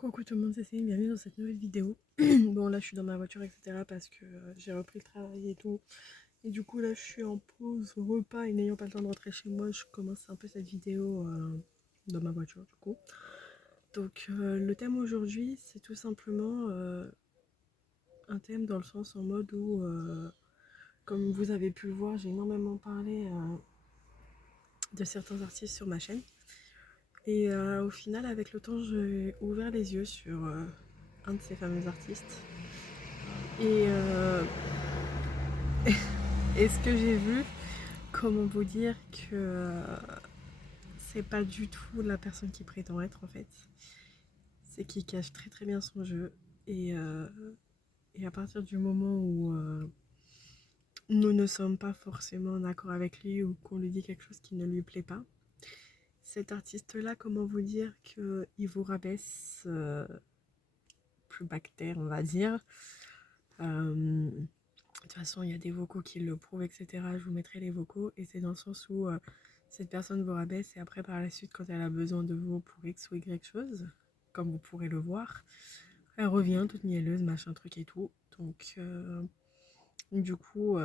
Coucou tout le monde, c'est Céline, bienvenue dans cette nouvelle vidéo. Bon là je suis dans ma voiture etc parce que j'ai repris le travail et tout. Et du coup là je suis en pause repas et n'ayant pas le temps de rentrer chez moi, je commence un peu cette vidéo dans ma voiture du coup. Donc le thème aujourd'hui c'est tout simplement un thème dans le sens en mode où comme vous avez pu le voir j'ai énormément parlé de certains artistes sur ma chaîne. Et au final avec le temps j'ai ouvert les yeux sur un de ces fameux artistes. Et, et ce que j'ai vu, comment vous dire que c'est pas du tout la personne qui prétend être en fait. C'est qu'il cache très très bien son jeu. Et à partir du moment où nous ne sommes pas forcément d'accord avec lui ou qu'on lui dit quelque chose qui ne lui plaît pas, cet artiste-là, comment vous dire qu'il vous rabaisse plus bactère, on va dire. De toute façon, il y a des vocaux qui le prouvent, etc. Je vous mettrai les vocaux. Et c'est dans le sens où cette personne vous rabaisse et après, par la suite, quand elle a besoin de vous pour X ou Y chose, comme vous pourrez le voir, elle revient toute mielleuse, machin truc et tout. Donc, du coup,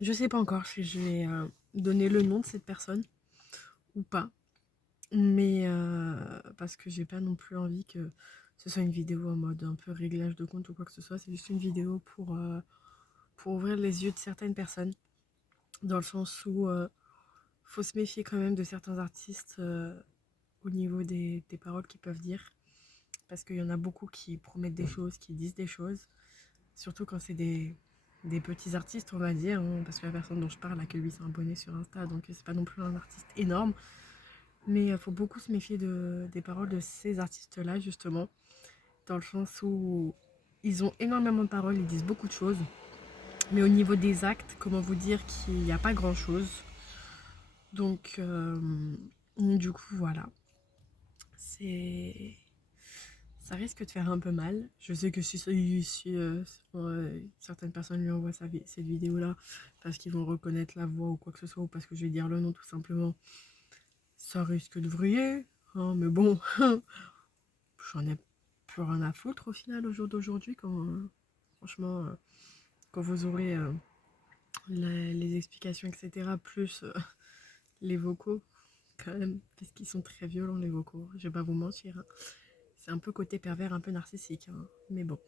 je sais pas encore si je vais donner le nom de cette personne ou pas. Mais parce que j'ai pas non plus envie que ce soit une vidéo en mode un peu réglage de compte ou quoi que ce soit. C'est juste une vidéo pour ouvrir les yeux de certaines personnes. Dans le sens où faut se méfier quand même de certains artistes au niveau des paroles qu'ils peuvent dire. Parce qu'il y en a beaucoup qui promettent des choses, qui disent des choses. Surtout quand c'est des petits artistes, on va dire. Hein, parce que la personne dont je parle a que 800 abonnés sur Insta, donc c'est pas non plus un artiste énorme. Mais il faut beaucoup se méfier des paroles de ces artistes-là, justement. Dans le sens où ils ont énormément de paroles, ils disent beaucoup de choses. Mais au niveau des actes, comment vous dire qu'il n'y a pas grand-chose. Donc, du coup, voilà. C'est... Ça risque de faire un peu mal. Je sais que si certaines personnes lui envoient cette vidéo-là parce qu'ils vont reconnaître la voix ou quoi que ce soit, ou parce que je vais dire le nom tout simplement, ça risque de vriller. Hein, mais bon, j'en ai plus rien à foutre au final au jour d'aujourd'hui. Franchement, quand vous aurez les explications, etc., plus les vocaux, quand même, parce qu'ils sont très violents les vocaux, je vais pas vous mentir. Hein. C'est un peu côté pervers, un peu narcissique. Hein. Mais bon,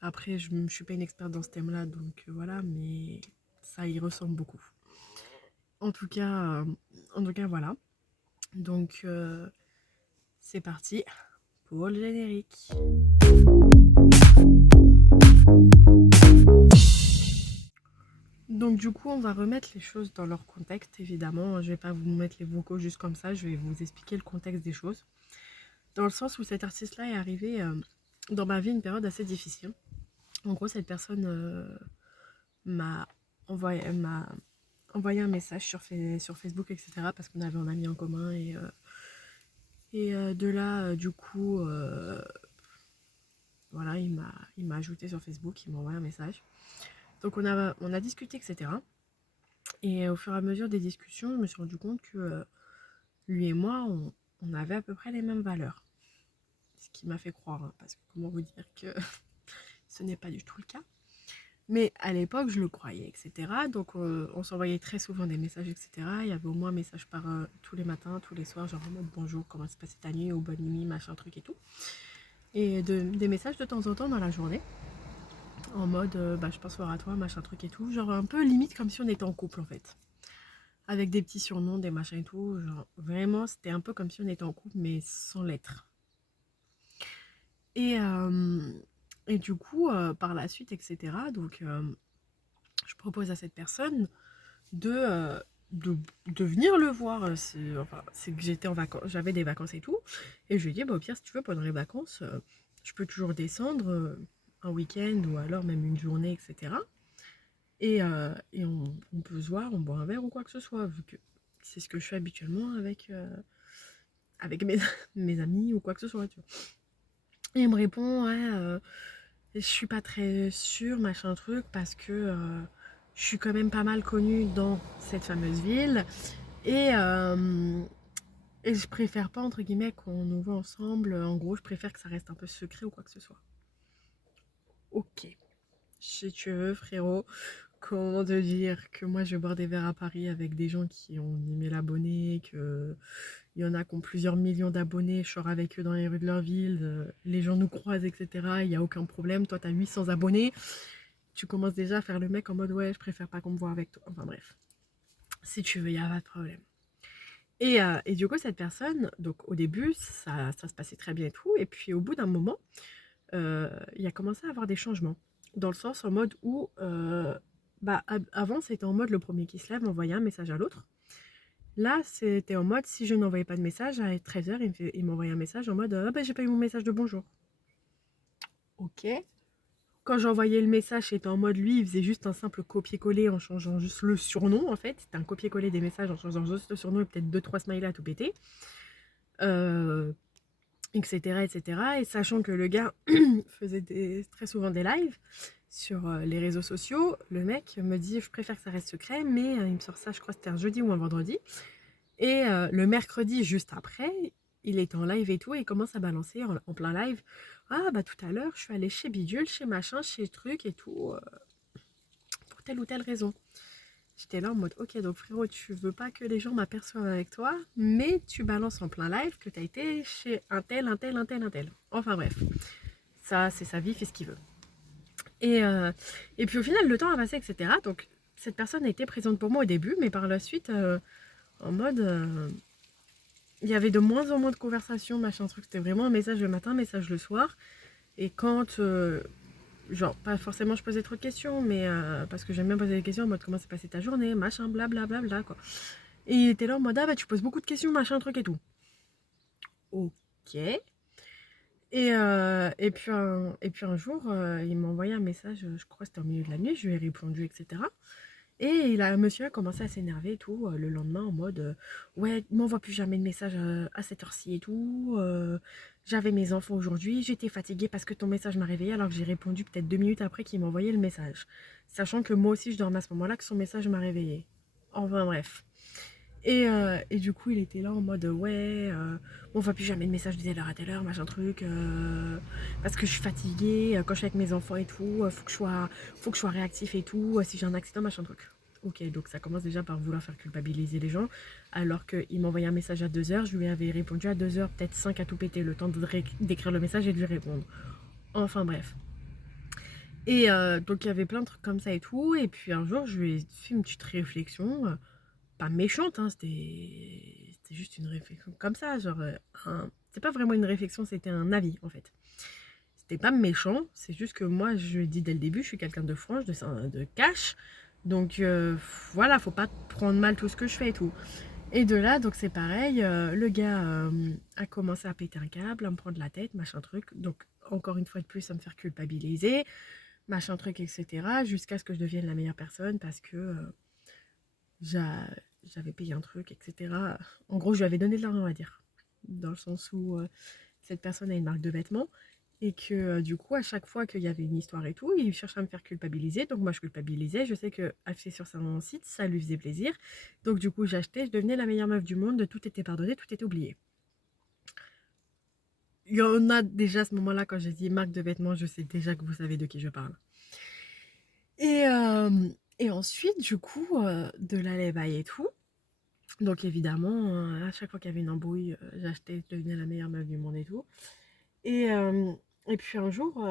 après, je ne suis pas une experte dans ce thème-là, donc voilà, mais ça y ressemble beaucoup. En tout cas, voilà. Donc, c'est parti pour le générique. Donc du coup, on va remettre les choses dans leur contexte, évidemment. Je vais pas vous mettre les vocaux juste comme ça, je vais vous expliquer le contexte des choses. Dans le sens où cet artiste-là est arrivé dans ma vie une période assez difficile. En gros, cette personne m'a envoyé un message sur Facebook, etc. Parce qu'on avait un ami en commun et de là, du coup, voilà, il m'a ajouté sur Facebook, il m'a envoyé un message. Donc on a discuté, etc. Et au fur et à mesure des discussions, je me suis rendu compte que lui et moi, on avait à peu près les mêmes valeurs. Ce qui m'a fait croire, hein, parce que comment vous dire que ce n'est pas du tout le cas. Mais à l'époque, je le croyais, etc. Donc on s'envoyait très souvent des messages, etc. Il y avait au moins un message par tous les matins, tous les soirs, genre en mode bonjour, comment se passait ta nuit, ou bonne nuit, machin truc et tout. Et des messages de temps en temps dans la journée, en mode je pense voir à toi, machin truc et tout. Genre un peu limite comme si on était en couple en fait. Avec des petits surnoms, des machins et tout. Genre vraiment, c'était un peu comme si on était en couple, mais sans l'être. Et, et du coup, par la suite, etc. Donc je propose à cette personne de, de venir le voir. C'est que j'étais en vacances, j'avais des vacances et tout. Et je lui ai dit, bah, au pire, si tu veux, pendant les vacances, je peux toujours descendre un week-end ou alors même une journée, etc. Et on peut se voir, on boit un verre ou quoi que ce soit, vu que c'est ce que je fais habituellement avec mes amis ou quoi que ce soit. Tu vois. Et il me répond, ouais, je suis pas très sûre, machin truc, parce que je suis quand même pas mal connue dans cette fameuse ville. Et Et je préfère pas, entre guillemets, qu'on nous voit ensemble. En gros, je préfère que ça reste un peu secret ou quoi que ce soit. Ok. Si tu veux, frérot, comment te dire que moi je vais boire des verres à Paris avec des gens qui ont 10 000 abonnés, que il y en a qui ont plusieurs millions d'abonnés, je sors avec eux dans les rues de leur ville, les gens nous croisent, etc. Il n'y a aucun problème. Toi, tu as 800 abonnés. Tu commences déjà à faire le mec en mode ouais, je préfère pas qu'on me voit avec toi. Enfin bref, si tu veux, il n'y a pas de problème. Et du coup, cette personne, donc au début, ça se passait très bien et tout. Et puis au bout d'un moment, il a commencé à avoir des changements. Dans le sens en mode où, bah, avant, c'était en mode le premier qui se lève envoyait un message à l'autre. Là, c'était en mode si je n'envoyais pas de message, à 13h, il m'envoyait un message en mode ah bah, j'ai pas eu mon message de bonjour. Ok. Quand j'envoyais le message, c'était en mode lui, il faisait juste un simple copier-coller en changeant juste le surnom en fait. C'était un copier-coller des messages en changeant juste le surnom et peut-être 2-3 smileys à tout péter. Etc., etc. Et sachant que le gars faisait très souvent des lives sur les réseaux sociaux, le mec me dit je préfère que ça reste secret, mais il me sort ça, je crois que c'était un jeudi ou un vendredi. Et le mercredi, juste après, il est en live et tout, et il commence à balancer en plein live. Ah bah tout à l'heure, je suis allée chez Bidule, chez machin, chez truc et tout, pour telle ou telle raison. J'étais là en mode, ok, donc frérot, tu veux pas que les gens m'aperçoivent avec toi, mais tu balances en plein live que t'as été chez un tel, un tel, un tel, un tel. Enfin bref, ça, c'est sa vie, fait ce qu'il veut. Et puis au final, le temps a passé, etc. Donc cette personne a été présente pour moi au début, mais par la suite, en mode, il y avait de moins en moins de conversations, machin truc. C'était vraiment un message le matin, message le soir. Et quand, genre, pas forcément je posais trop de questions, mais parce que j'aime bien poser des questions en mode comment s'est passée ta journée, machin, blablabla, bla, bla, quoi. Et il était là en mode ah bah tu poses beaucoup de questions, machin, truc et tout. Ok. Et puis un jour, il m'a envoyé un message, je crois que c'était au milieu de la nuit, je lui ai répondu, etc. Et monsieur a commencé à s'énerver et tout le lendemain en mode ouais, m'envoie plus jamais de message à cette heure-ci et tout. J'avais mes enfants aujourd'hui, j'étais fatiguée parce que ton message m'a réveillée alors que j'ai répondu peut-être 2 minutes après qu'il m'a envoyé le message. Sachant que moi aussi je dormais à ce moment-là que son message m'a réveillée. Enfin bref. Et du coup, il était là en mode ouais, on voit plus jamais de message de telle heure, machin truc, parce que je suis fatiguée, quand je suis avec mes enfants et tout, faut que je sois réactif et tout, si j'ai un accident, machin truc. Ok, donc ça commence déjà par vouloir faire culpabiliser les gens, alors qu'il m'envoyait un message à 2h, je lui avais répondu à 2h, peut-être 5 à tout péter, le temps d'écrire le message et de lui répondre. Enfin bref. Et donc il y avait plein de trucs comme ça et tout, et puis un jour, je lui ai fait une petite réflexion pas méchante, hein, c'était juste une réflexion comme ça, genre, c'est pas vraiment une réflexion, c'était un avis en fait. C'était pas méchant, c'est juste que moi, je dis dès le début, je suis quelqu'un de franche, de cash, donc voilà, faut pas prendre mal tout ce que je fais et tout. Et de là, donc c'est pareil, le gars a commencé à péter un câble, à me prendre la tête, machin truc, donc encore une fois de plus, à me faire culpabiliser, machin truc, etc., jusqu'à ce que je devienne la meilleure personne parce que j'avais payé un truc, etc. En gros, je lui avais donné de l'argent, on va dire. Dans le sens où cette personne a une marque de vêtements et que du coup, à chaque fois qu'il y avait une histoire et tout, il cherchait à me faire culpabiliser. Donc moi, je culpabilisais. Je sais que acheter sur son site, ça lui faisait plaisir. Donc du coup, j'achetais, je devenais la meilleure meuf du monde. Tout était pardonné, tout était oublié. Il y en a déjà à ce moment-là, quand j'ai dit marque de vêtements, je sais déjà que vous savez de qui je parle. Et, euh, et ensuite, du coup, de la lève et tout. Donc évidemment, à chaque fois qu'il y avait une embrouille, j'achetais, je devenais la meilleure meuf du monde et tout. Et, euh, et puis un jour,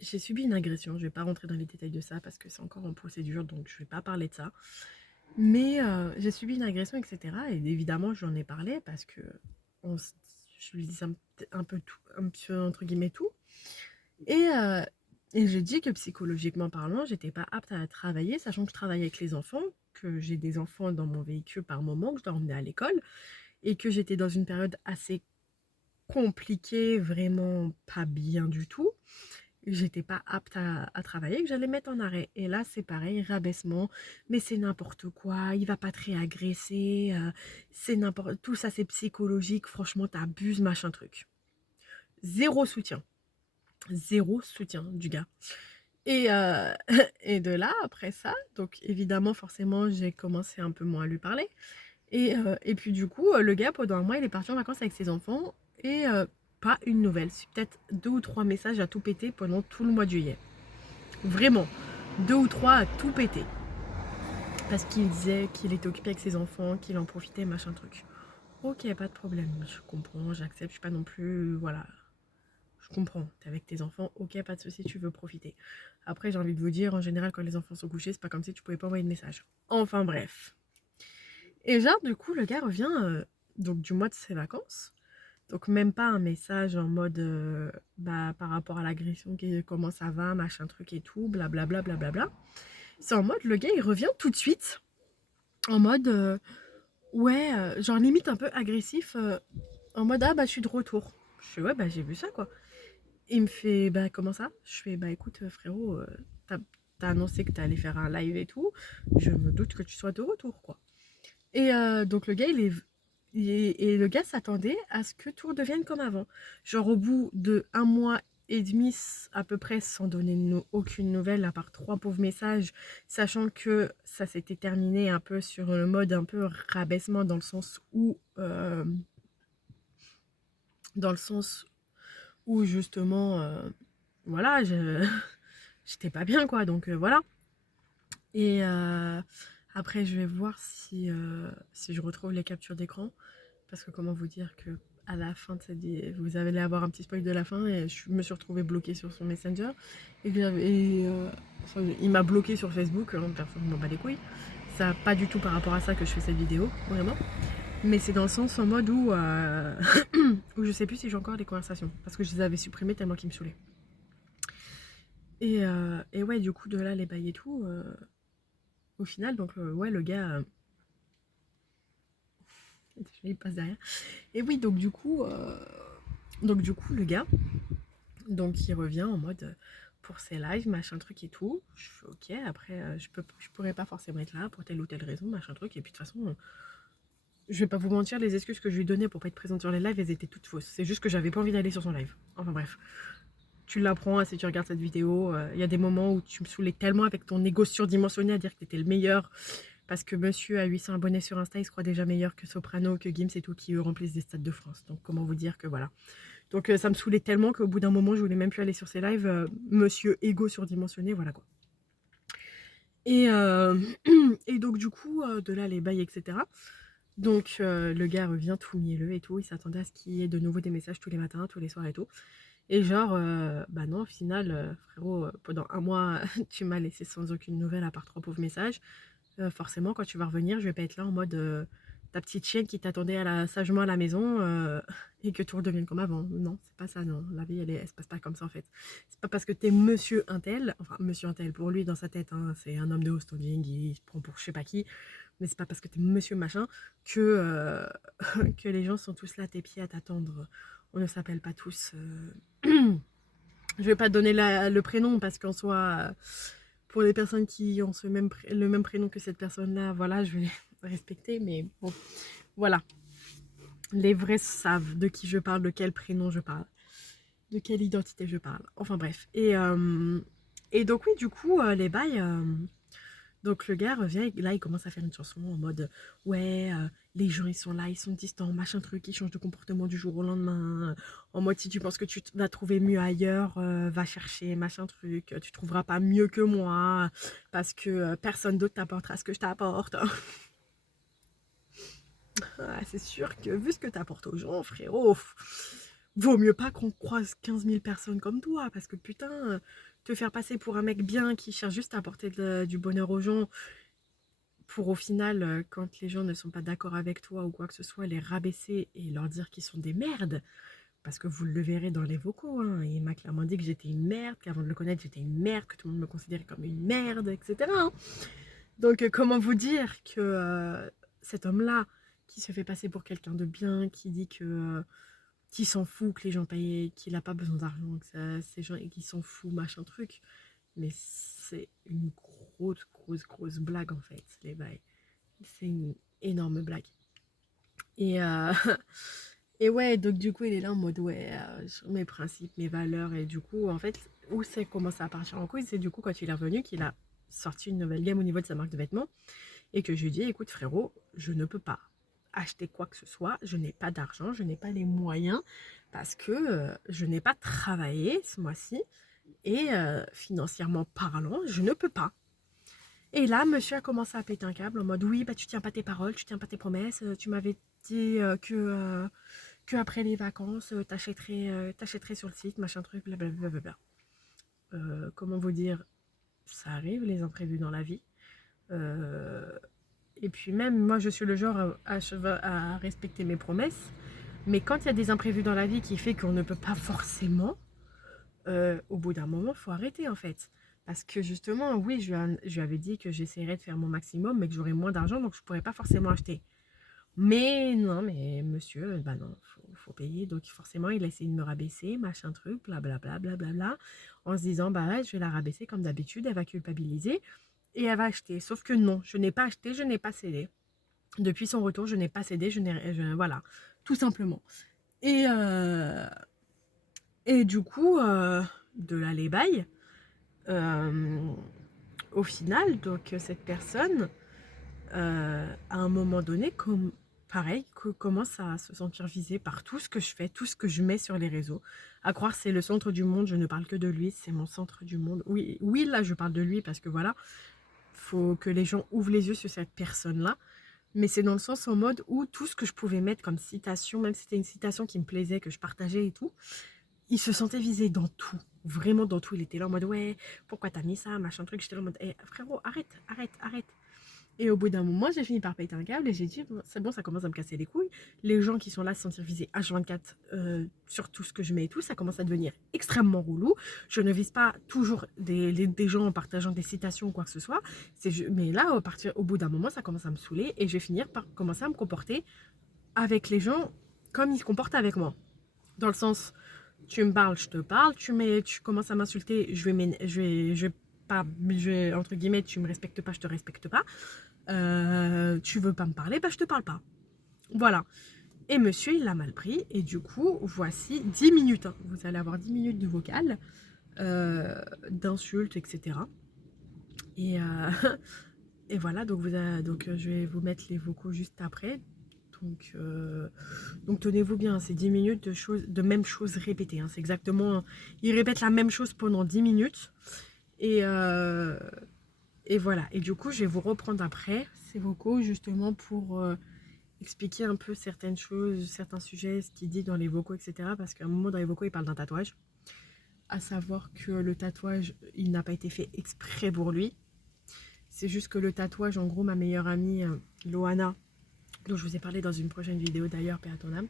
j'ai subi une agression. Je vais pas rentrer dans les détails de ça parce que c'est encore en procédure, donc je vais pas parler de ça. Mais j'ai subi une agression, etc. Et évidemment, j'en ai parlé parce que on je lui dis un peu tout, un peu entre guillemets tout. Et, euh, et je dis que psychologiquement parlant, j'étais pas apte à travailler, sachant que je travaille avec les enfants, que j'ai des enfants dans mon véhicule par moment, que je dois emmener à l'école, et que j'étais dans une période assez compliquée, vraiment pas bien du tout. J'étais pas apte à travailler, que j'allais mettre en arrêt. Et là, c'est pareil, rabaissement, mais c'est n'importe quoi, il va pas te réagresser, c'est n'importe... Tout ça, c'est psychologique, franchement, t'abuses, machin truc. Zéro soutien. Zéro soutien du gars. Et, et de là, après ça, donc évidemment, forcément, j'ai commencé un peu moins à lui parler. Et puis du coup, le gars, pendant un mois, il est parti en vacances avec ses enfants et pas une nouvelle. C'est peut-être 2 ou 3 messages à tout péter pendant tout le mois de juillet. Vraiment, 2 ou 3 à tout péter. Parce qu'il disait qu'il était occupé avec ses enfants, qu'il en profitait, machin truc. Ok, pas de problème, je comprends, j'accepte, je suis pas non plus, voilà, je comprends, t'es avec tes enfants, ok, pas de souci, tu veux profiter. Après, j'ai envie de vous dire, en général, quand les enfants sont couchés, c'est pas comme si tu pouvais pas envoyer de message. Enfin bref. Et genre, du coup, le gars revient donc du mois de ses vacances. Donc même pas un message en mode bah, par rapport à l'agression, comment ça va, machin truc et tout, blablabla. Bla. C'est en mode, le gars, il revient tout de suite en mode, ouais, genre limite un peu agressif, en mode, ah bah je suis de retour. Je fais, ouais, bah j'ai vu ça quoi. Il me fait, bah comment ça? Je fais, bah écoute frérot, t'as annoncé que t'allais faire un live et tout, je me doute que tu sois de retour quoi. Et donc le gars, et le gars s'attendait à ce que tout redevienne comme avant. Genre au bout de 1 mois et demi à peu près, sans donner aucune nouvelle, à part 3 pauvres messages, sachant que ça s'était terminé un peu sur le mode un peu rabaissement dans le sens où justement, voilà, j'étais pas bien quoi, donc voilà. Et après, je vais voir si je retrouve les captures d'écran. Parce que comment vous dire que à la fin, vous allez avoir un petit spoil de la fin et je me suis retrouvée bloquée sur son Messenger. Il m'a bloquée sur Facebook, personne ne m'en bat les couilles. Ça pas du tout par rapport à ça que je fais cette vidéo, vraiment. Mais c'est dans le sens en mode où, où je sais plus si j'ai encore les conversations. Parce que je les avais supprimées tellement qu'ils me saoulaient. Et ouais, du coup, de là, les bails et tout, au final, donc ouais, le gars... il passe derrière. Et oui, donc du coup, le gars, donc il revient en mode pour ses lives, machin truc et tout. Je fais ok, après je pourrais pas forcément être là pour telle ou telle raison, machin truc. Et puis de toute façon, je vais pas vous mentir, les excuses que je lui donnais pour pas être présente sur les lives, elles étaient toutes fausses. C'est juste que j'avais pas envie d'aller sur son live. Enfin bref. Tu l'apprends si tu regardes cette vidéo. Il y a des moments où tu me saoulais tellement avec ton égo surdimensionné à dire que t'étais le meilleur. Parce que monsieur a 800 abonnés sur Insta, il se croit déjà meilleur que Soprano, que Gims et tout, qui eux remplissent des stades de France. Donc comment vous dire que voilà. Donc ça me saoulait tellement qu'au bout d'un moment, je voulais même plus aller sur ses lives. Monsieur égo surdimensionné, voilà quoi. Et, et donc du coup, de là les bails, etc. Donc le gars revient tout mielleux et tout. Il s'attendait à ce qu'il y ait de nouveau des messages tous les matins, tous les soirs et tout. Et genre, bah non, au final, frérot, pendant un mois, tu m'as laissé sans aucune nouvelle à part 3 pauvres messages. Forcément, quand tu vas revenir, je vais pas être là en mode ta petite chienne qui t'attendait sagement à la maison et que tout redevienne comme avant. Non, c'est pas ça, non. La vie, elle se passe pas comme ça en fait. C'est pas parce que t'es monsieur Intel, enfin monsieur Intel, pour lui dans sa tête, hein, c'est un homme de haut standing, il se prend pour je sais pas qui, mais c'est pas parce que t'es monsieur machin que, que les gens sont tous là à tes pieds à t'attendre. On ne s'appelle pas tous. Je vais pas te donner le prénom parce qu'en soi, pour les personnes qui ont le même prénom que cette personne-là, voilà, je vais les respecter, mais bon, voilà. Les vrais savent de qui je parle, de quel prénom je parle, de quelle identité je parle. Enfin bref. Et donc oui, du coup, les bails... donc le gars revient et là il commence à faire une chanson en mode ouais les gens ils sont là, ils sont distants, machin truc, ils changent de comportement du jour au lendemain, en mode si tu penses que tu vas trouver mieux ailleurs, va chercher machin truc, tu trouveras pas mieux que moi parce que personne d'autre t'apportera ce que je t'apporte. Ah, c'est sûr que vu ce que t'apportes aux gens frérot, vaut mieux pas qu'on croise 15 000 personnes comme toi parce que putain, te faire passer pour un mec bien qui cherche juste à apporter du bonheur aux gens pour au final, quand les gens ne sont pas d'accord avec toi ou quoi que ce soit, les rabaisser et leur dire qu'ils sont des merdes. Parce que vous le verrez dans les vocaux, hein, il m'a clairement dit que j'étais une merde, qu'avant de le connaître, j'étais une merde, que tout le monde me considérait comme une merde, etc. hein. Donc comment vous dire que cet homme-là, qui se fait passer pour quelqu'un de bien, qui dit que qui s'en fout que les gens payent, qu'il n'a pas besoin d'argent, que ces gens et qui s'en fout, machin truc. Mais c'est une grosse blague en fait, les bails. C'est une énorme blague. Et, et ouais, donc du coup, il est là en mode, ouais, sur mes principes, mes valeurs. Et du coup, en fait, où c'est commencé à partir en couille, c'est du coup, quand il est revenu, qu'il a sorti une nouvelle gamme au niveau de sa marque de vêtements. Et que je lui ai dit, écoute frérot, je ne peux pas. acheter quoi que ce soit. Je n'ai pas d'argent, je n'ai pas les moyens parce que je n'ai pas travaillé ce mois-ci et financièrement parlant, je ne peux pas. Et là, monsieur a commencé à péter un câble en mode oui, bah tu tiens pas tes paroles, tu tiens pas tes promesses, tu m'avais dit que après les vacances, t'achèterais sur le site, machin truc, blablabla. Comment vous dire, ça arrive les imprévus dans la vie. Et puis même, moi je suis le genre à respecter mes promesses, mais quand il y a des imprévus dans la vie qui fait qu'on ne peut pas forcément, au bout d'un moment, il faut arrêter en fait. Parce que justement, oui, je lui avais dit que j'essaierais de faire mon maximum, mais que j'aurais moins d'argent, donc je ne pourrais pas forcément acheter. Mais non, mais monsieur, bah non, faut payer. Donc forcément, il a essayé de me rabaisser, machin truc, blablabla, blablabla, en se disant, bah ouais, je vais la rabaisser comme d'habitude, elle va culpabiliser et elle va acheter. Sauf que non, je n'ai pas acheté, je n'ai pas cédé. Depuis son retour, je n'ai pas cédé, voilà, tout simplement. Et, euh, et du coup, de la lay-bye, au final, donc cette personne, à un moment donné, pareil, commence à se sentir visée par tout ce que je fais, tout ce que je mets sur les réseaux. À croire c'est le centre du monde, je ne parle que de lui, c'est mon centre du monde. Oui, oui, là je parle de lui parce que voilà, faut que les gens ouvrent les yeux sur cette personne-là. Mais c'est dans le sens en mode où tout ce que je pouvais mettre comme citation, même si c'était une citation qui me plaisait, que je partageais et tout, il se sentait visé dans tout. Vraiment dans tout. Il était là en mode ouais, pourquoi t'as mis ça, machin truc. J'étais là en mode frérot, arrête, arrête, arrête. Et au bout d'un moment, j'ai fini par péter un câble et j'ai dit, c'est bon, ça commence à me casser les couilles. Les gens qui sont là se sentir visés H24 sur tout ce que je mets et tout, ça commence à devenir extrêmement relou. Je ne vise pas toujours des gens en partageant des citations ou quoi que ce soit. Mais là, au bout d'un moment, ça commence à me saouler et je vais finir par commencer à me comporter avec les gens comme ils se comportent avec moi. Dans le sens, tu me parles, je te parle, tu commences à m'insulter, entre guillemets, tu me respectes pas, je te respecte pas. Tu veux pas me parler, bah je te parle pas. Voilà. Et monsieur, il l'a mal pris. Et du coup, voici 10 minutes. Vous allez avoir 10 minutes de vocal, d'insultes, etc. Et, et voilà, donc je vais vous mettre les vocaux juste après. Donc tenez-vous bien, c'est 10 minutes de même chose répétée. Hein. C'est exactement... Il répète la même chose pendant 10 minutes. Et voilà. Et du coup, je vais vous reprendre après ces vocaux justement pour expliquer un peu certaines choses, certains sujets, ce qu'il dit dans les vocaux, etc. Parce qu'à un moment dans les vocaux, il parle d'un tatouage. À savoir que le tatouage, il n'a pas été fait exprès pour lui. C'est juste que le tatouage, en gros, ma meilleure amie, Loana, dont je vous ai parlé dans une prochaine vidéo d'ailleurs, paix à ton âme.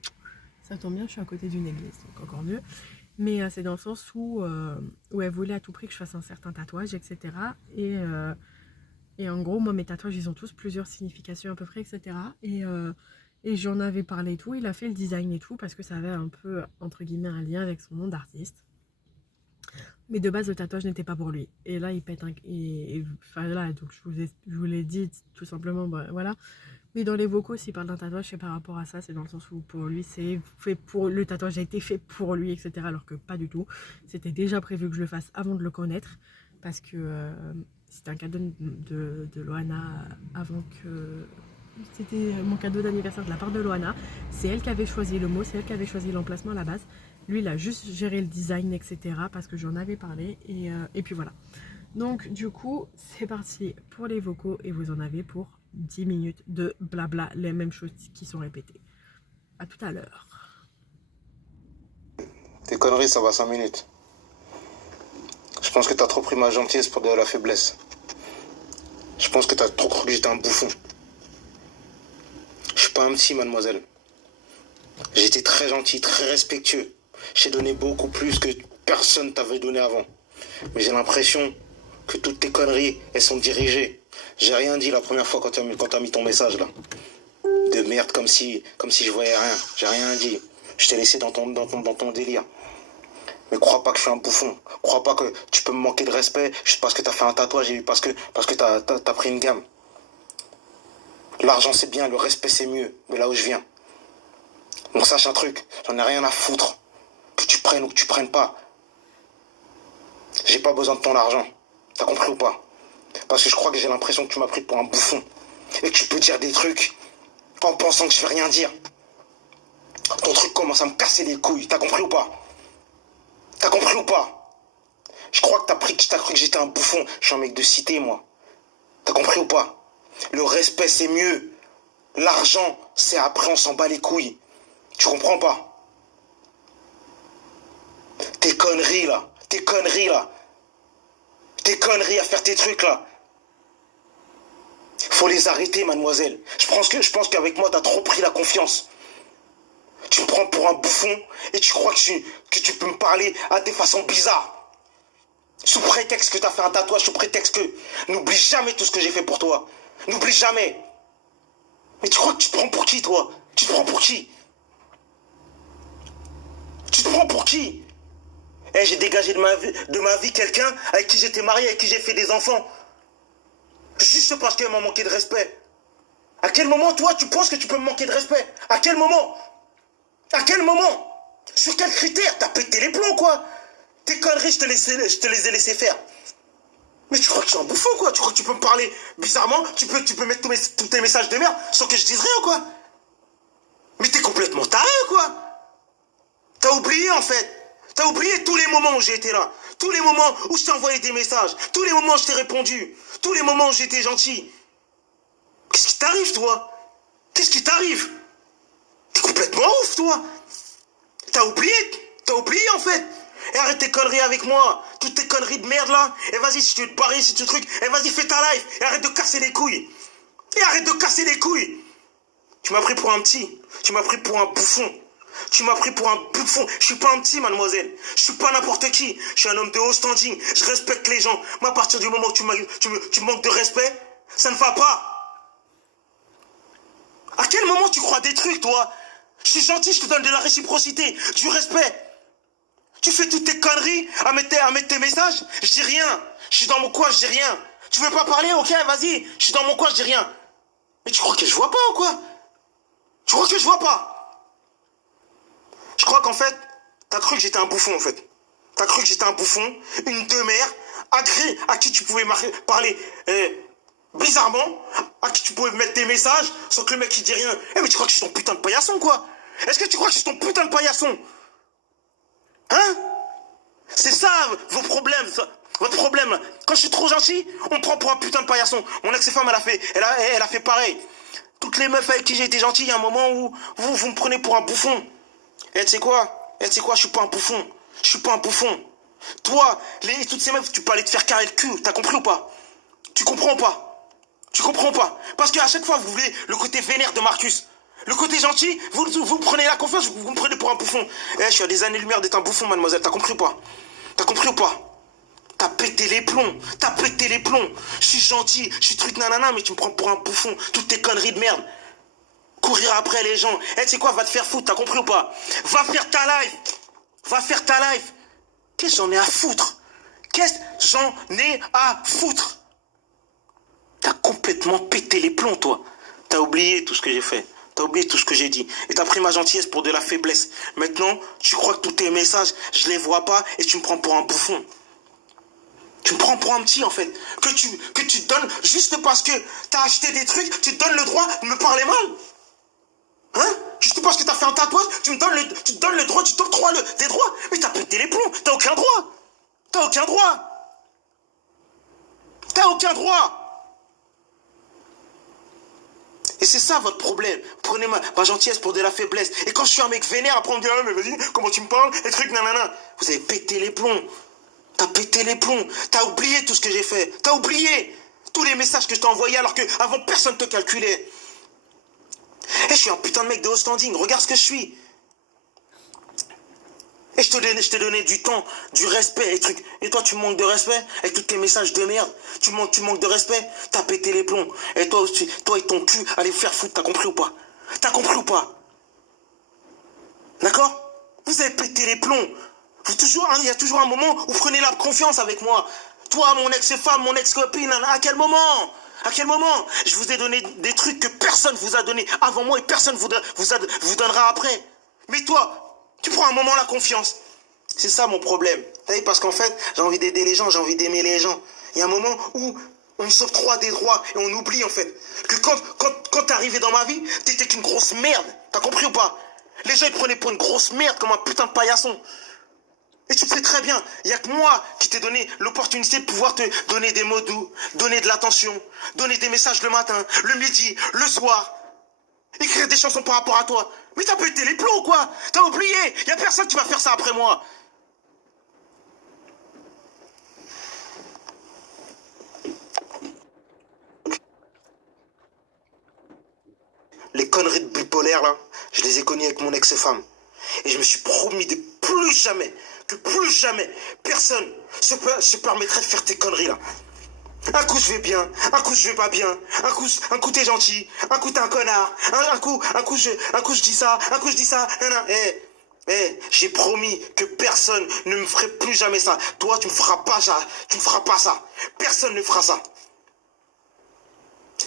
Ça tombe bien, je suis à côté d'une église, donc encore mieux. Mais c'est dans le sens où elle voulait à tout prix que je fasse un certain tatouage, etc. Et en gros, moi, mes tatouages, ils ont tous plusieurs significations à peu près, etc. Et j'en avais parlé et tout. Il a fait le design et tout parce que ça avait un peu, entre guillemets, un lien avec son nom d'artiste. Mais de base, le tatouage n'était pas pour lui. Et là, il pète un... enfin là, donc je vous l'ai dit tout simplement, bah, voilà. Mais dans les vocaux, s'il parle d'un tatouage, c'est par rapport à ça. C'est dans le sens où pour lui, c'est fait pour... Le tatouage a été fait pour lui, etc. Alors que pas du tout. C'était déjà prévu que je le fasse avant de le connaître. Parce que c'était un cadeau de Loana avant que... C'était mon cadeau d'anniversaire de la part de Loana. C'est elle qui avait choisi le mot, c'est elle qui avait choisi l'emplacement à la base. Lui, il a juste géré le design, etc. Parce que j'en avais parlé. Et puis voilà. Donc, du coup, c'est parti pour les vocaux. Et vous en avez pour 10 minutes de blabla, les mêmes choses qui sont répétées. À tout à l'heure. Tes conneries, ça va 5 minutes. Je pense que t'as trop pris ma gentillesse pour de la faiblesse. Je pense que t'as trop cru que j'étais un bouffon. Je suis pas un petit, mademoiselle. J'étais très gentil, très respectueux. J'ai donné beaucoup plus que personne t'avait donné avant. Mais j'ai l'impression que toutes tes conneries, elles sont dirigées. J'ai rien dit la première fois quand t'as mis ton message là. De merde, comme si je voyais rien. J'ai rien dit. Je t'ai laissé dans ton délire. Mais crois pas que je suis un bouffon. Crois pas que tu peux me manquer de respect juste parce que t'as fait un tatouage et parce que t'as pris une gamme. L'argent c'est bien, le respect c'est mieux. Mais là où je viens. Donc sache un truc, j'en ai rien à foutre. Que tu prennes ou que tu prennes pas. J'ai pas besoin de ton argent. T'as compris ou pas? Parce que je crois que j'ai l'impression que tu m'as pris pour un bouffon. Et que tu peux dire des trucs En pensant que je vais rien dire. Ton truc commence à me casser les couilles. T'as compris ou pas? T'as compris ou pas? Je crois que t'as cru que j'étais un bouffon. Je suis un mec de cité, moi. T'as compris ou pas? Le respect, c'est mieux. L'argent, c'est après, on s'en bat les couilles. Tu comprends pas? Tes conneries, là. Tes conneries, là. Tes conneries à faire tes trucs, là. Faut les arrêter, mademoiselle. Je pense qu'avec moi, t'as trop pris la confiance. Tu me prends pour un bouffon et tu crois que tu peux me parler à des façons bizarres. Sous prétexte que t'as fait un tatouage, sous prétexte que... N'oublie jamais tout ce que j'ai fait pour toi. N'oublie jamais. Mais tu crois que tu te prends pour qui, toi? Tu te prends pour qui? Tu te prends pour qui? Eh, j'ai dégagé de ma vie quelqu'un avec qui j'étais marié, avec qui j'ai fait des enfants. Juste parce qu'elle m'a manqué de respect. À quel moment, toi, tu penses que tu peux me manquer de respect? À quel moment? À quel moment? Sur quels critères? T'as pété les plombs, quoi? Tes conneries, je te les ai laissés faire. Mais tu crois que je suis un bouffon, quoi? Tu crois que tu peux me parler bizarrement? Tu peux mettre tous tes messages de merde sans que je dise rien, quoi? Mais t'es complètement taré, quoi? T'as oublié, en fait. T'as oublié tous les moments où j'ai été là. Tous les moments où je t'ai envoyé des messages. Tous les moments où je t'ai répondu. Tous les moments où j'étais gentil. Qu'est-ce qui t'arrive, toi? Qu'est-ce qui t'arrive? T'es complètement ouf, toi. T'as oublié, en fait. Et arrête tes conneries avec moi. Toutes tes conneries de merde, là. Et vas-y, si tu veux te barrer, si tu truc. Et vas-y, fais ta life. Et arrête de casser les couilles. Et arrête de casser les couilles. Tu m'as pris pour un petit. Tu m'as pris pour un bouffon. Tu m'as pris pour un bouffon. Je suis pas un petit, mademoiselle. Je suis pas n'importe qui. Je suis un homme de haut standing. Je respecte les gens. Moi, à partir du moment où tu manques de respect, ça ne va pas. À quel moment tu crois des trucs, toi? Je suis gentil, je te donne de la réciprocité, du respect. Tu fais toutes tes conneries à mettre tes messages, je dis rien. Je suis dans mon coin, je dis rien. Tu veux pas parler? Ok, vas-y. Je suis dans mon coin, je dis rien. Mais tu crois que je vois pas ou quoi? Tu crois que je vois pas? Je crois qu'en fait, t'as cru que j'étais un bouffon, en fait. T'as cru que j'étais un bouffon, une demeure, à qui tu pouvais parler bizarrement, à qui tu pouvais mettre des messages sans que le mec il dit rien. Eh, mais tu crois que je suis ton putain de paillasson, quoi? Est-ce que tu crois que je suis ton putain de paillasson? Hein? C'est ça, vos problèmes, ça. Votre problème. Quand je suis trop gentil, on me prend pour un putain de paillasson. Mon ex-femme, elle a fait pareil. Toutes les meufs avec qui j'ai été gentil, il y a un moment où vous me prenez pour un bouffon. Et tu sais quoi? Je suis pas un bouffon. Je suis pas un bouffon. Toi, toutes ces meufs, tu peux aller te faire carrer le cul. T'as compris ou pas? Tu comprends pas? Tu comprends pas? Parce qu'à chaque fois, vous voulez le côté vénère de Marcus. Le côté gentil, vous prenez la confiance, vous me prenez pour un bouffon. Eh, je suis à des années-lumière d'être un bouffon, mademoiselle. T'as compris ou pas? T'as compris ou pas? T'as pété les plombs. T'as pété les plombs. Je suis gentil, je suis truc nanana, mais tu me prends pour un bouffon. Toutes tes conneries de merde. Courir après les gens. Eh, tu sais quoi, va te faire foutre, t'as compris ou pas? Va faire ta life. Va faire ta life. Qu'est-ce que j'en ai à foutre? Qu'est-ce que j'en ai à foutre? T'as complètement pété les plombs, toi. T'as oublié tout ce que j'ai fait. T'as oublié tout ce que j'ai dit. Et t'as pris ma gentillesse pour de la faiblesse. Maintenant, tu crois que tous tes messages, je les vois pas et tu me prends pour un bouffon. Tu me prends pour un petit, en fait. Que tu donnes, juste parce que t'as acheté des trucs, tu te donnes le droit de me parler mal. Hein? Juste parce que t'as fait un tatouage, tu te donnes le droit, tu t'octroies des droits. Mais t'as pété les plombs, t'as aucun droit. T'as aucun droit. T'as aucun droit. Et c'est ça votre problème. Vous prenez ma gentillesse pour de la faiblesse. Et quand je suis un mec vénère, après on me dit, ah mais vas-y, comment tu me parles? Les trucs, nanana. Vous avez pété les plombs. T'as pété les plombs. T'as oublié tout ce que j'ai fait. T'as oublié tous les messages que je t'ai envoyés alors qu'avant personne ne te calculait. Et je suis un putain de mec de haut standing. Regarde ce que je suis. Et je t'ai donné du temps, du respect et trucs. Et toi, tu manques de respect avec tous tes messages de merde. Tu manques de respect. T'as pété les plombs. Et toi aussi, toi et ton cul, allez vous faire foutre. T'as compris ou pas? T'as compris ou pas? D'accord? Vous avez pété les plombs. Il y a toujours un moment où vous prenez la confiance avec moi. Toi, mon ex-femme, mon ex-copine, à quel moment? À quel moment? Je vous ai donné des trucs que personne vous a donné avant moi et personne vous donnera après. Mais toi, tu prends un moment la confiance. C'est ça mon problème. Parce qu'en fait, j'ai envie d'aider les gens, j'ai envie d'aimer les gens. Il y a un moment où On s'octroie des droits et on oublie en fait que quand t'es arrivé dans ma vie, t'étais qu'une grosse merde. T'as compris ou pas? Les gens ils te prenaient pour une grosse merde comme un putain de paillasson. Et tu sais très bien, il n'y a que moi qui t'ai donné l'opportunité de pouvoir te donner des mots doux, donner de l'attention, donner des messages le matin, le midi, le soir, écrire des chansons par rapport à toi. Mais t'as pété les plombs quoi? T'as oublié? Il n'y a personne qui va faire ça après moi. Les conneries de bipolaire là, je les ai connues avec mon ex-femme. Et je me suis promis de plus jamais, personne se permettrait de faire tes conneries là. Un coup je vais bien, un coup je vais pas bien, un coup t'es gentil, un coup t'es un connard, un coup je dis ça, un coup je dis ça, j'ai promis que personne ne me ferait plus jamais ça. Toi tu me feras pas ça, Personne ne fera ça.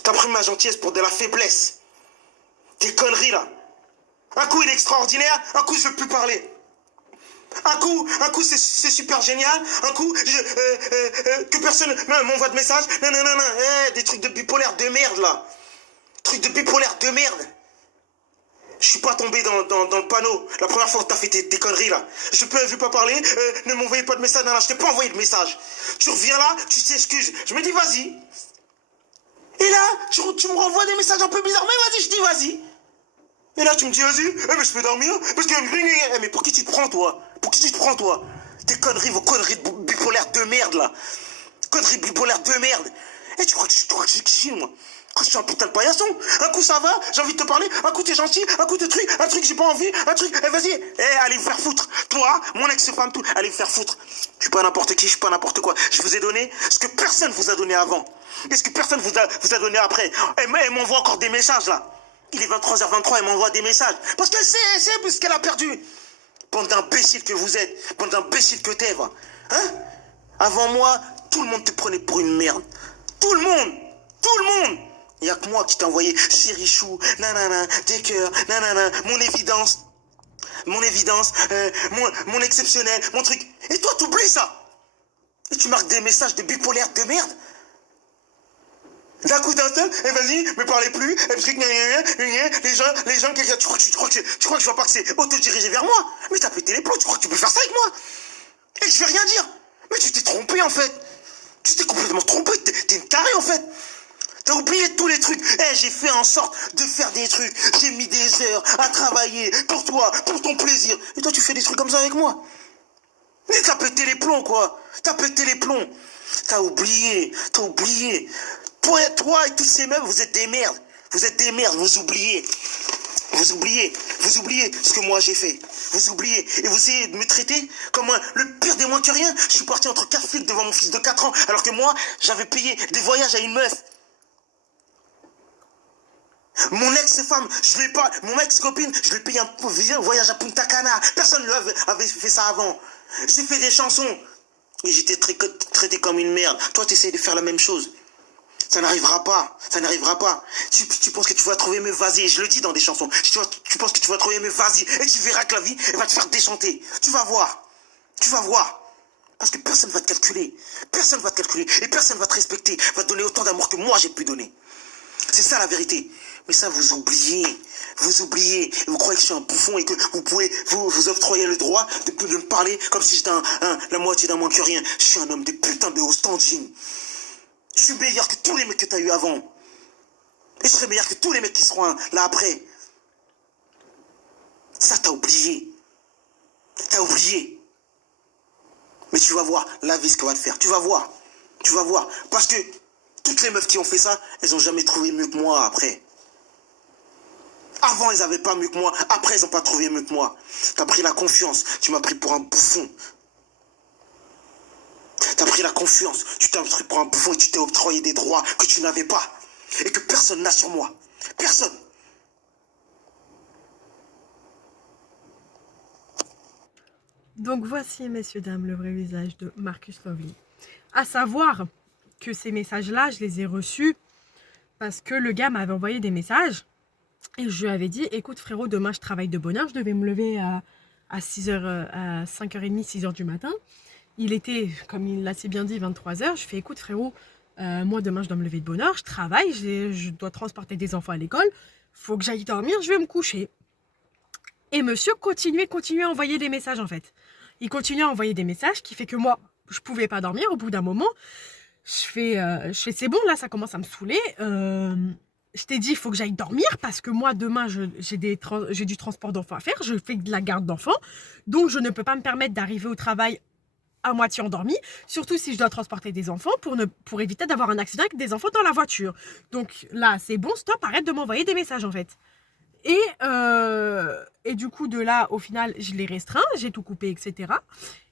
T'as pris ma gentillesse pour de la faiblesse. Tes conneries là. Un coup il est extraordinaire, un coup je veux plus parler. Un coup c'est super génial, un coup que personne m'envoie de message, non, des trucs de bipolaire de merde là. Trucs de bipolaire de merde. Je suis pas tombé dans le panneau la première fois que t'as fait tes conneries là. Je veux pas parler, ne m'envoyez pas de message, non, je t'ai pas envoyé de message. Tu reviens là, tu t'excuses, je me dis vas-y. Et là, tu me renvoies des messages un peu bizarres, mais vas-y, je dis vas-y. Et là, tu me dis, vas-y, mais je peux dormir, parce que... Mais pour qui tu te prends, toi? Tes conneries, vos conneries de bipolaire de merde, là. Conneries bipolaire de merde. Et tu crois que je suis qui, moi? Je suis un putain de paillasson. Un coup, ça va, j'ai envie de te parler, un coup, t'es gentil, un coup, un truc, j'ai pas envie, un truc, vas-y. Allez vous faire foutre. Toi, mon ex-femme, tout, allez vous faire foutre. Je suis pas n'importe qui, je suis pas n'importe quoi. Je vous ai donné ce que personne vous a donné avant. Et ce que personne vous a donné après. Elle m'envoie encore des messages, là. Il est 23h23, elle m'envoie des messages. Parce qu'elle sait plus ce qu'elle a perdu. Bande d'imbéciles que vous êtes. Bande d'imbéciles que t'es, va. Hein? Avant moi, tout le monde te prenait pour une merde. Tout le monde. Il n'y a que moi qui t'ai envoyé Chérichou, nanana, des cœurs, nanana, mon évidence, mon exceptionnel, mon truc. Et toi, t'oublies ça. Et tu marques des messages de bipolaire de merde. D'un coup d'un seul, et vas-y, me parlez plus, et puis les gens, tu crois que je vois pas que c'est auto-dirigé vers moi? Mais t'as pété les plombs, tu crois que tu peux faire ça avec moi? Et je vais rien dire. Mais tu t'es trompé en fait. Tu t'es complètement trompé, t'es une tarée en fait. T'as oublié tous les trucs. J'ai fait en sorte de faire des trucs. J'ai mis des heures à travailler pour toi, pour ton plaisir. Et toi, tu fais des trucs comme ça avec moi. Mais t'as pété les plombs, quoi. T'as oublié. Toi et tous ces meufs, vous êtes des merdes. Vous oubliez. Vous oubliez ce que moi j'ai fait. Vous oubliez. Et vous essayez de me traiter comme le pire des moins que rien. Je suis parti entre 4 flics devant mon fils de 4 ans. Alors que moi, j'avais payé des voyages à une meuf. Mon ex-femme, mon ex-copine, je lui ai payé un voyage à Punta Cana. Personne ne avait fait ça avant. J'ai fait des chansons. Et j'étais traité comme une merde. Toi, tu essayes de faire la même chose. Ça n'arrivera pas. Tu penses que tu vas trouver mieux, vas-y. Je le dis dans des chansons. Tu penses que tu vas trouver mieux, vas-y. Et tu verras que la vie, elle va te faire déchanter. Tu vas voir. Parce que personne va te calculer. Et personne va te respecter. Va te donner autant d'amour que moi j'ai pu donner. C'est ça la vérité. Mais ça, vous oubliez. Vous croyez que je suis un bouffon et que vous pouvez vous octroyer le droit de me parler comme si j'étais la moitié d'un moins que rien. Je suis un homme de putain de haut standing. Je suis meilleur que tous les mecs que t'as eu avant. Et je serai meilleur que tous les mecs qui seront là après. Ça, t'as oublié. Mais tu vas voir la vie ce qu'elle va te faire. Tu vas voir. Parce que toutes les meufs qui ont fait ça, elles n'ont jamais trouvé mieux que moi après. Avant, elles n'avaient pas mieux que moi. Après, elles n'ont pas trouvé mieux que moi. T'as pris la confiance. Tu m'as pris pour un bouffon. T'as pris la confiance. Tu t'es pris pour un bouffon et tu t'es octroyé des droits que tu n'avais pas. Et que personne n'a sur moi. Personne. Donc voici, messieurs, dames, le vrai visage de Marcus Lovely. À savoir que ces messages-là, je les ai reçus parce que le gars m'avait envoyé des messages et je lui avais dit, écoute frérot, demain je travaille de bonne heure, je devais me lever à 5h30, 6h du matin. Il était, comme il l'a si bien dit, 23h. Je fais, écoute frérot, Moi, demain, je dois me lever de bonne heure, je travaille, je dois transporter des enfants à l'école, faut que j'aille dormir, je vais me coucher. Et monsieur continuait à envoyer des messages, en fait. Il continuait à envoyer des messages, qui fait que moi, je pouvais pas dormir. Au bout d'un moment, je fais c'est bon, là, ça commence à me saouler. Je t'ai dit, il faut que j'aille dormir, parce que moi, demain, j'ai du transport d'enfants à faire, je fais de la garde d'enfants, donc je ne peux pas me permettre d'arriver au travail à moitié endormi, surtout si je dois transporter des enfants pour éviter d'avoir un accident avec des enfants dans la voiture. Donc là, c'est bon, stop, arrête de m'envoyer des messages, en fait. Et du coup, de là, au final, je l'ai restreint, j'ai tout coupé, etc.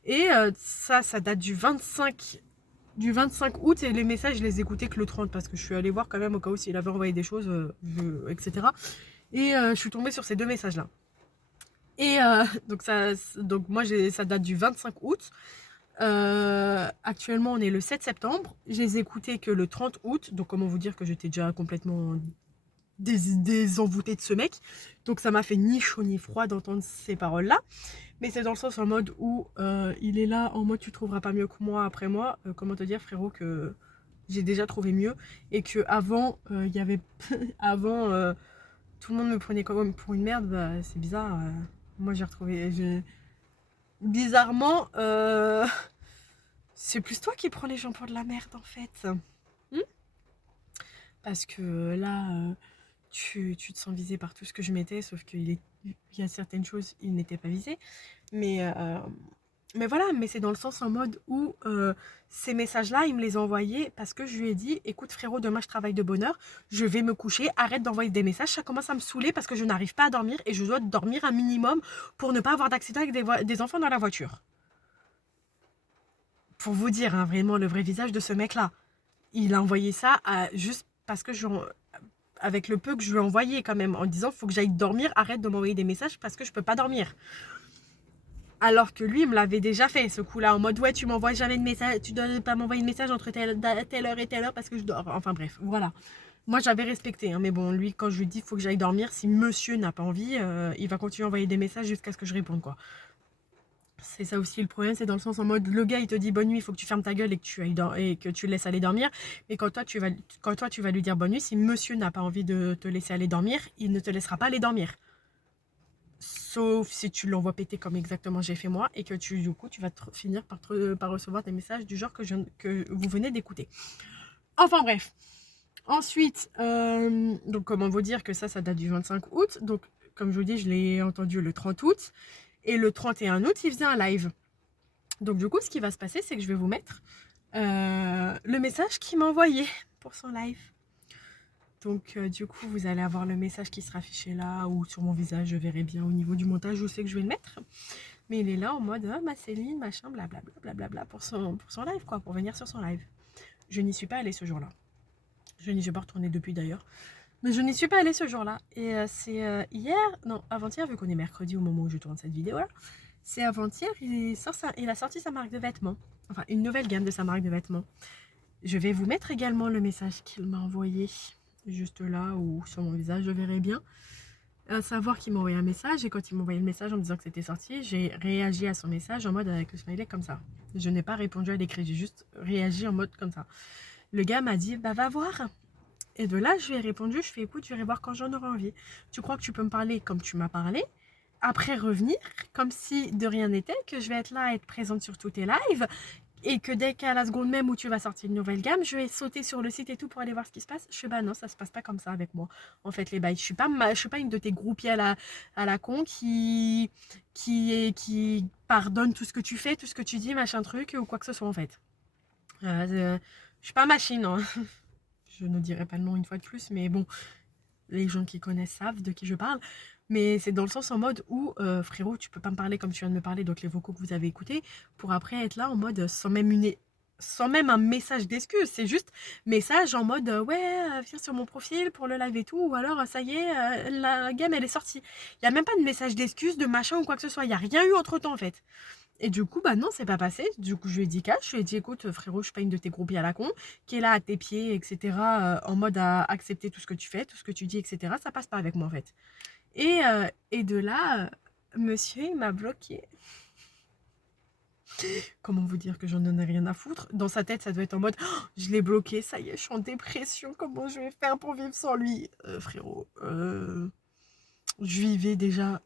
Et ça date du 25 août, et les messages, je les ai écoutés que le 30, parce que je suis allée voir quand même au cas où s'il avait envoyé des choses, etc. Et je suis tombée sur ces 2 messages-là. Et donc moi, ça date du 25 août. Actuellement, on est le 7 septembre. Je les ai écoutés que le 30 août. Donc, comment vous dire que j'étais déjà complètement désenvoûtée de ce mec. Donc, ça m'a fait ni chaud ni froid d'entendre ces paroles-là. Mais c'est dans le sens en mode où il est là, en mode tu trouveras pas mieux que moi après moi. Comment te dire, frérot, que j'ai déjà trouvé mieux. Et que avant, il y avait. Avant, tout le monde me prenait quand même pour une merde. Bah, c'est bizarre. Moi, j'ai retrouvé. Bizarrement, c'est plus toi qui prends les gens pour de la merde, en fait. Hmm. Parce que là, tu te sens visé par tout ce que je mettais, sauf qu'il y a certaines choses, il n'était pas visé. Mais voilà, mais c'est dans le sens en mode où ces messages-là, il me les a envoyés parce que je lui ai dit, écoute frérot, demain je travaille de bonne heure, je vais me coucher, arrête d'envoyer des messages, ça commence à me saouler parce que je n'arrive pas à dormir et je dois dormir un minimum pour ne pas avoir d'accident avec des enfants dans la voiture. Pour vous dire, hein, vraiment le vrai visage de ce mec-là. Il a envoyé ça juste parce que avec le peu que je lui ai envoyé quand même, en disant faut que j'aille dormir, arrête de m'envoyer des messages parce que je peux pas dormir. Alors que lui, il me l'avait déjà fait ce coup-là, en mode ouais, tu m'envoies jamais de message, tu dois pas m'envoyer de message entre telle heure et telle heure parce que je dors. Enfin bref, voilà. Moi j'avais respecté, hein, mais bon, lui, quand je lui dis faut que j'aille dormir, si monsieur n'a pas envie, il va continuer à envoyer des messages jusqu'à ce que je réponde, quoi. C'est ça aussi le problème, c'est dans le sens en mode le gars il te dit bonne nuit, il faut que tu fermes ta gueule et que tu et que tu le laisses aller dormir. Mais quand toi tu vas lui dire bonne nuit, si monsieur n'a pas envie de te laisser aller dormir, il ne te laissera pas aller dormir. Sauf si tu l'envoies péter comme exactement j'ai fait moi et que du coup tu vas finir par recevoir des messages du genre que vous venez d'écouter. Enfin bref. Ensuite, donc comment vous dire que ça date du 25 août. Donc comme je vous dis, je l'ai entendu le 30 août. Et le 31 août, il faisait un live. Donc du coup, ce qui va se passer, c'est que je vais vous mettre le message qu'il m'a envoyé pour son live. Donc du coup, vous allez avoir le message qui sera affiché là ou sur mon visage, je verrai bien au niveau du montage, je sais que je vais le mettre. Mais il est là en mode ah, ma Céline, machin, blablabla, blablabla pour son live, quoi, pour venir sur son live. Je n'y suis pas allée ce jour-là. Je n'y suis pas retournée depuis d'ailleurs. Mais je n'y suis pas allée ce jour-là. Et c'est hier, non, avant-hier, vu qu'on est mercredi au moment où je tourne cette vidéo-là. C'est avant-hier, il a sorti sa marque de vêtements. Enfin, une nouvelle gamme de sa marque de vêtements. Je vais vous mettre également le message qu'il m'a envoyé. Juste là, ou sur mon visage, je verrai bien. À savoir qu'il m'a envoyé un message. Et quand il m'a envoyé le message en me disant que c'était sorti, j'ai réagi à son message en mode avec le smiley comme ça. Je n'ai pas répondu à l'écrit, j'ai juste réagi en mode comme ça. Le gars m'a dit, bah va voir. Et de là, je lui ai répondu, je fais écoute, je vais voir quand j'en aurai envie. Tu crois que tu peux me parler comme tu m'as parlé, après revenir, comme si de rien n'était, que je vais être là à être présente sur tous tes lives, et que dès qu'à la seconde même où tu vas sortir une nouvelle gamme, je vais sauter sur le site et tout pour aller voir ce qui se passe. Je fais bah non, ça se passe pas comme ça avec moi. En fait, les bails, je suis pas une de tes groupies à la con qui pardonne tout ce que tu fais, tout ce que tu dis, machin truc, ou quoi que ce soit en fait. Je suis pas machine, hein. Je ne dirai pas le nom une fois de plus, mais bon, les gens qui connaissent savent de qui je parle. Mais c'est dans le sens en mode où, frérot, tu peux pas me parler comme tu viens de me parler, donc les vocaux que vous avez écoutés, pour après être là en mode sans même un message d'excuse. C'est juste message en mode ouais, viens sur mon profil pour le live et tout, ou alors ça y est, la gamme elle est sortie. Il n'y a même pas de message d'excuse, de machin ou quoi que ce soit. Il n'y a rien eu entre temps en fait. Et du coup, bah non, c'est pas passé. Du coup, je lui ai dit cash. Je lui ai dit, écoute, frérot, je suis pas une de tes groupies à la con, qui est là à tes pieds, etc., en mode à accepter tout ce que tu fais, tout ce que tu dis, etc. Ça passe pas avec moi, en fait. Et de là, monsieur, il m'a bloqué. Comment vous dire que j'en ai rien à foutre? Dans sa tête, ça doit être en mode oh, je l'ai bloqué, ça y est, je suis en dépression, comment je vais faire pour vivre sans lui? Frérot, je vivais déjà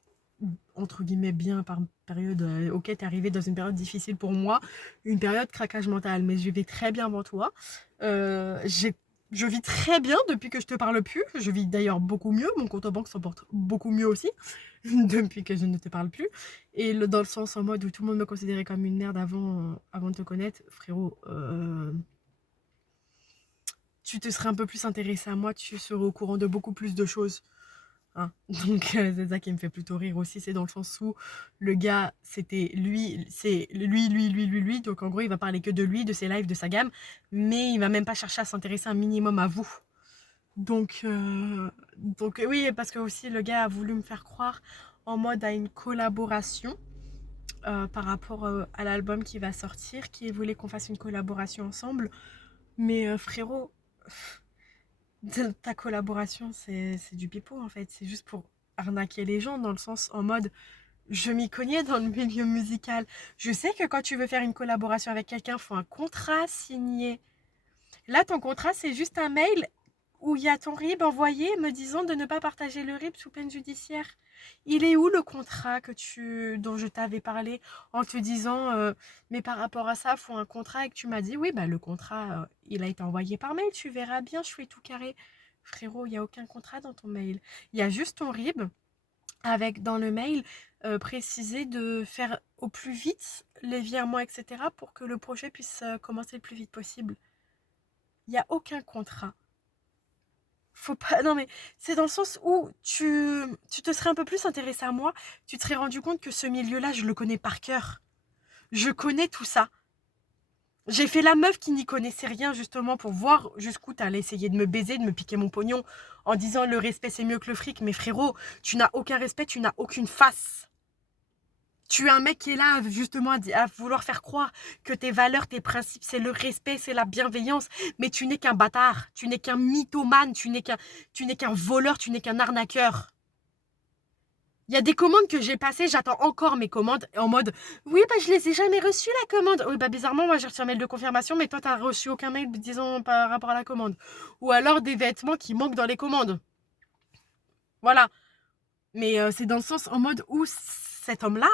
entre guillemets bien par période. Ok, t'es arrivé dans une période difficile pour moi, une période craquage mental, mais je vivais très bien avant toi. Je vis très bien depuis que je te parle plus. Je vis d'ailleurs beaucoup mieux. Mon compte en banque s'en porte beaucoup mieux aussi depuis que je ne te parle plus. Et dans le sens en mode où tout le monde me considérait comme une merde avant de te connaître, frérot. Tu te serais un peu plus intéressé à moi, tu serais au courant de beaucoup plus de choses. Hein. Donc c'est ça qui me fait plutôt rire aussi, c'est dans le sens où le gars, c'était lui, c'est lui. Donc en gros, il va parler que de lui, de ses lives, de sa gamme, mais il va même pas chercher à s'intéresser un minimum à vous. Donc oui, parce que aussi le gars a voulu me faire croire en mode à une collaboration par rapport à l'album qui va sortir, qui voulait qu'on fasse une collaboration ensemble. Mais frérot, ta collaboration, c'est du pipeau en fait. C'est juste pour arnaquer les gens dans le sens en mode je m'y connais dans le milieu musical. Je sais que quand tu veux faire une collaboration avec quelqu'un, il faut un contrat signé. Là, ton contrat, c'est juste un mail où il y a ton RIB envoyé me disant de ne pas partager le RIB sous peine judiciaire. Il est où le contrat dont je t'avais parlé en te disant mais par rapport à ça, il faut un contrat et que tu m'as dit oui, bah le contrat, il a été envoyé par mail, tu verras bien, je fais tout carré. Frérot, il n'y a aucun contrat dans ton mail. Il y a juste ton RIB avec dans le mail précisé de faire au plus vite les virements, etc. pour que le projet puisse commencer le plus vite possible. Il n'y a aucun contrat. Faut pas. Non, mais c'est dans le sens où tu te serais un peu plus intéressé à moi, tu te serais rendu compte que ce milieu-là, je le connais par cœur. Je connais tout ça. J'ai fait la meuf qui n'y connaissait rien justement pour voir jusqu'où t'allais essayer de me baiser, de me piquer mon pognon en disant le respect c'est mieux que le fric. Mais frérot, tu n'as aucun respect, tu n'as aucune face. Tu es un mec qui est là justement à vouloir faire croire que tes valeurs, tes principes, c'est le respect, c'est la bienveillance. Mais tu n'es qu'un bâtard, tu n'es qu'un mythomane, tu n'es qu'un voleur, tu n'es qu'un arnaqueur. Il y a des commandes que j'ai passées, j'attends encore mes commandes en mode oui, bah je les ai jamais reçues la commande. Oui, bah bizarrement, moi j'ai reçu un mail de confirmation, mais toi t'as reçu aucun mail disant par rapport à la commande. Ou alors des vêtements qui manquent dans les commandes. Voilà. Mais c'est dans le sens en mode où cet homme-là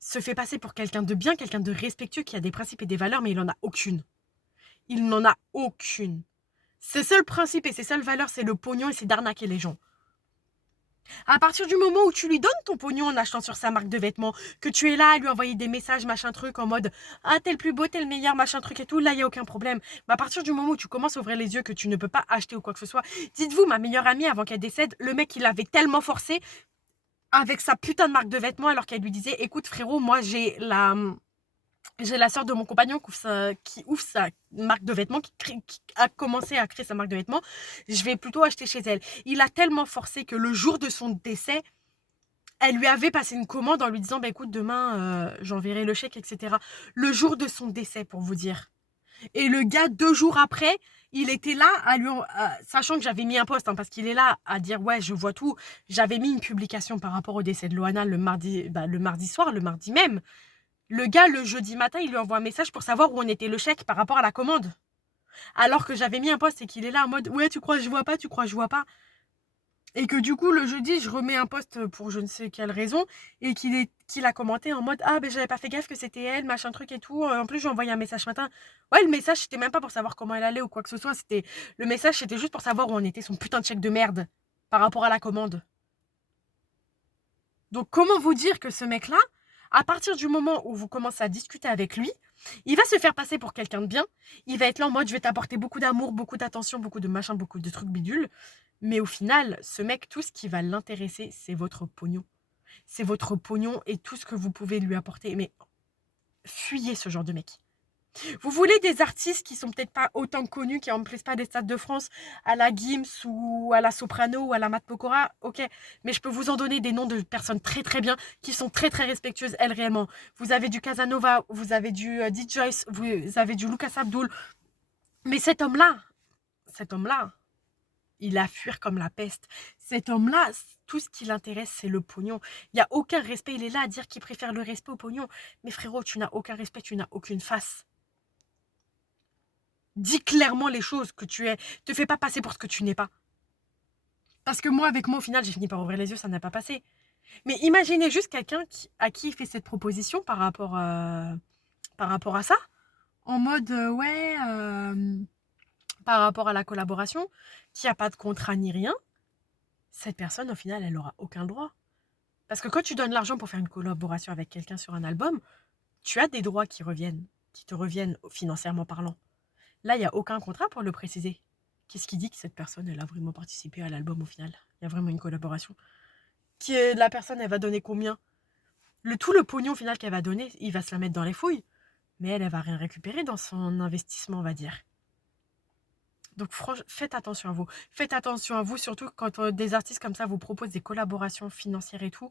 se fait passer pour quelqu'un de bien, quelqu'un de respectueux, qui a des principes et des valeurs, mais il n'en a aucune. Il n'en a aucune. Ses seuls principes et ses seules valeurs, c'est le pognon et c'est d'arnaquer les gens. À partir du moment où tu lui donnes ton pognon en achetant sur sa marque de vêtements, que tu es là à lui envoyer des messages, machin truc, en mode ah t'es le plus beau, t'es le meilleur, machin truc et tout, là il n'y a aucun problème. Mais à partir du moment où tu commences à ouvrir les yeux que tu ne peux pas acheter ou quoi que ce soit, dites-vous, ma meilleure amie avant qu'elle décède, le mec il l'avait tellement forcé avec sa putain de marque de vêtements alors qu'elle lui disait écoute frérot, moi j'ai la sœur de mon compagnon qui ouvre sa marque de vêtements, qui a commencé à créer sa marque de vêtements. Je vais plutôt acheter chez elle. Il a tellement forcé que le jour de son décès, elle lui avait passé une commande en lui disant bah écoute demain j'enverrai le chèque, etc. Le jour de son décès pour vous dire. Et le gars 2 jours après, il était là sachant que j'avais mis un post parce qu'il est là à dire ouais je vois tout. J'avais mis une publication par rapport au décès de Loana le mardi soir, le mardi même. Le gars, le jeudi matin, il lui envoie un message pour savoir où en était le chèque par rapport à la commande. Alors que j'avais mis un post et qu'il est là en mode ouais, tu crois que je vois pas, tu crois que je vois pas. Et que du coup, le jeudi, je remets un post pour je ne sais quelle raison et qu'il a commenté en mode ah, ben j'avais pas fait gaffe que c'était elle, machin truc et tout. En plus, j'ai envoyé un message ce matin. Ouais, le message, c'était même pas pour savoir comment elle allait ou quoi que ce soit. Le message, c'était juste pour savoir où en était son putain de chèque de merde par rapport à la commande. Donc, comment vous dire que ce mec-là, à partir du moment où vous commencez à discuter avec lui, il va se faire passer pour quelqu'un de bien. Il va être là en mode je vais t'apporter beaucoup d'amour, beaucoup d'attention, beaucoup de machin, beaucoup de trucs bidules. Mais au final, ce mec, tout ce qui va l'intéresser, c'est votre pognon. C'est votre pognon et tout ce que vous pouvez lui apporter. Mais fuyez ce genre de mec. Vous voulez des artistes qui sont peut-être pas autant connus, qui remplissent pas des stades de France à la Gims ou à la Soprano ou à la Mat Pokora, ok. Mais je peux vous en donner des noms de personnes très très bien, qui sont très très respectueuses, elles réellement. Vous avez du Casanova, vous avez du D. Joyce, vous avez du Lucas Abdul. Mais cet homme-là, Il a fuir comme la peste. Cet homme-là, tout ce qui l'intéresse, c'est le pognon. Il n'y a aucun respect. Il est là à dire qu'il préfère le respect au pognon. Mais frérot, tu n'as aucun respect, tu n'as aucune face. Dis clairement les choses que tu es. Te fais pas passer pour ce que tu n'es pas. Parce que moi, avec moi, au final, j'ai fini par ouvrir les yeux, ça n'a pas passé. Mais imaginez juste quelqu'un à qui il fait cette proposition par rapport à ça. En mode, ouais, par rapport à la collaboration, qui a pas de contrat ni rien. Cette personne, au final, elle n'aura aucun droit. Parce que quand tu donnes l'argent pour faire une collaboration avec quelqu'un sur un album, tu as des droits qui te reviennent financièrement parlant. Là, il n'y a aucun contrat pour le préciser. Qu'est-ce qui dit que cette personne, elle a vraiment participé à l'album au final? Il y a vraiment une collaboration. La personne, elle va donner combien? Tout le pognon final qu'elle va donner, il va se la mettre dans les fouilles. Mais elle va rien récupérer dans son investissement, on va dire. Donc faites attention à vous. Faites attention à vous, surtout quand des artistes comme ça vous proposent des collaborations financières et tout.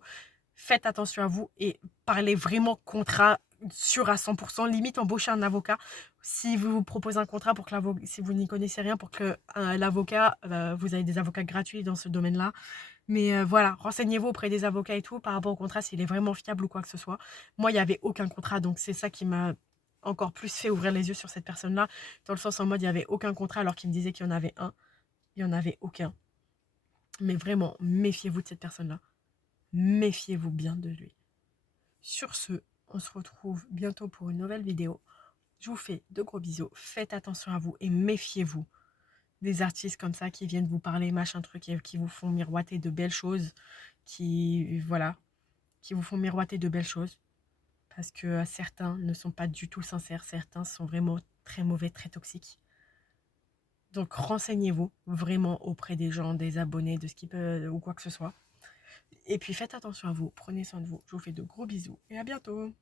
Faites attention à vous et parlez vraiment contrat sûr à 100%. Limite, embauchez un avocat. Si vous proposez un contrat pour que si vous n'y connaissez rien, pour que l'avocat, vous avez des avocats gratuits dans ce domaine-là. Mais voilà, renseignez-vous auprès des avocats et tout par rapport au contrat, s'il est vraiment fiable ou quoi que ce soit. Moi, il n'y avait aucun contrat, donc c'est ça qui m'a encore plus fait ouvrir les yeux sur cette personne-là, dans le sens en mode, il n'y avait aucun contrat alors qu'il me disait qu'il y en avait un. Il n'y en avait aucun. Mais vraiment, méfiez-vous de cette personne-là. Méfiez-vous bien de lui. Sur ce, on se retrouve bientôt pour une nouvelle vidéo. Je vous fais de gros bisous. Faites attention à vous et méfiez-vous des artistes comme ça qui viennent vous parler machin truc et qui vous font miroiter de belles choses, qui vous font miroiter de belles choses, parce que certains ne sont pas du tout sincères, certains sont vraiment très mauvais, très toxiques. Donc renseignez-vous vraiment auprès des gens, des abonnés, de ce qui peut ou quoi que ce soit. Et puis faites attention à vous, prenez soin de vous. Je vous fais de gros bisous et à bientôt.